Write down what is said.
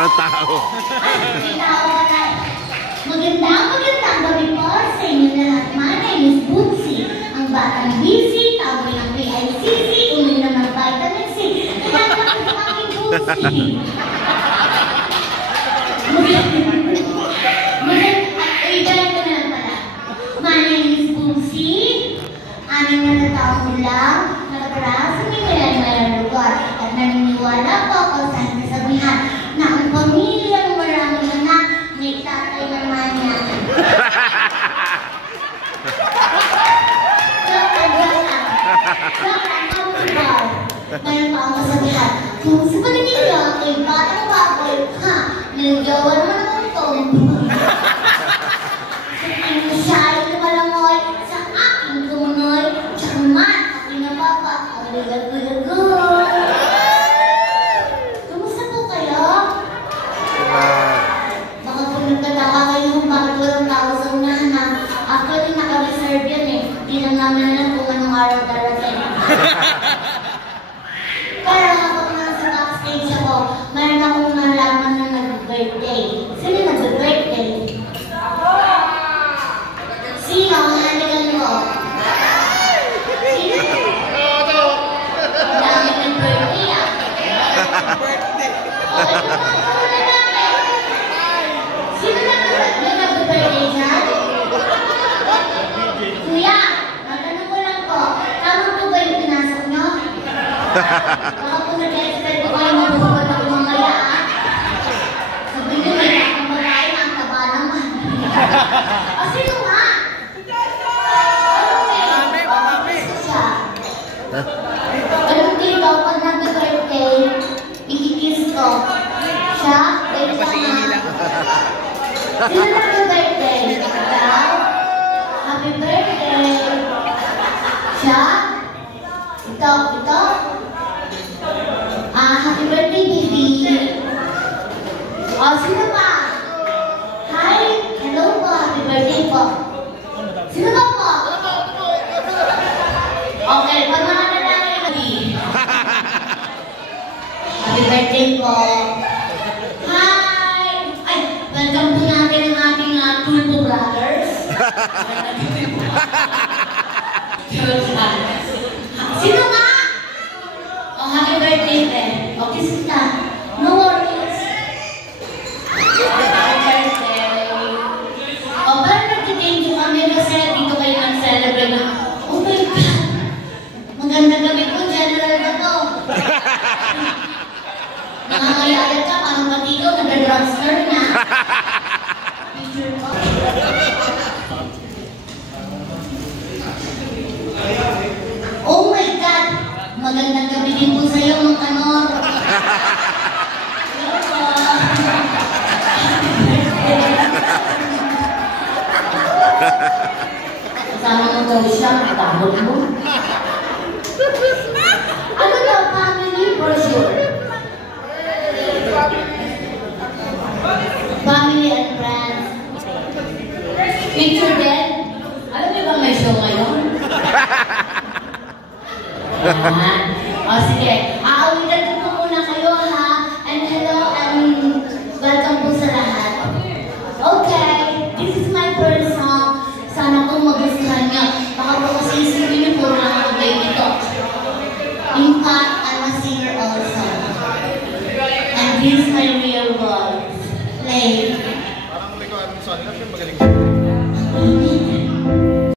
Parang tao. Magandang gabi po sa inyo lahat. My name is Bootsy, ang batang busy, tawag ng PICC, uminom ng vitamin C. Kaya naman sa aking Bootsy. My name is Bootsy. Aming natatawag lang, nakatara sa may lugar. At naniniwala po ako sa kasabihan na ang pamilyang maraming anak, may tatay naman niya. Mayroon pa ang kasabihan. Kung sa paningin niyo, ay batang baboy, ha, nilagyawan naman ang tombo. Ang siya'y lumalangoy sa aking tumunoy, tsaman, aking napapa, ang lilag-lilagoy. Kumusta po kayo? Baka po nagtataka kayo kung bakit walang tao sa unahan na actually naka-reserve yan eh. Hindi lang namin alam kung anong araw darating. Pero habang nasa backstage ako, mayroon akong nalaman na nag-birthday. Sino nag-birthday? Sino ang haligan mo? Sino? Ang dami ng birthday ah. Okay, muna natin. Sino nag-birthday dyan? Kuya, matanong ko lang po, tama po ba yung pinasok nyo? Baka po nag-expect ko kayo mabuhat ako mamaya ah. Sabi nyo may kakamalain ang taba naman. O sino nga? Alam dito, pag nag-birthday, ikikiss ko. Siya, wait lang ha. Sino nag-birthday? Ikaw? Happy birthday! Siya? Ito? Happy birthday, baby! O, sino pa? Hi! Hello po, happy birthday po. Sino ba po? Okay, pag mga lalaki, happy birthday po. Hi! Ay, welcome po natin ang ating Tulpo Brothers. Sino nga? Oh, happy birthday, Ben. Okay, sita. No worries. Happy birthday. Oh, pero nag-thank you kami kasi dito kayo nag-celebrate na, oh my God, magandang gabi po, General na to. Nakakayalat ka, parang pati ko, nag-drugster na. Picture ko. Oh my God! Magandang gabi din po sa'yo, mga kanor. Kasama mo daw siya, tabot mo. Ano daw, family for sure? Family and friends. Picture din? Alam niyo ba may show ngayon? O sige, aawitan ko po muna kayo ha. And hello and welcome po sa lahat. Okay, this is my first song. Sana po magustuhan niyo. Baka po kasi isipin niyo po na ako baby to. In fact, I'm a singer also. And this is my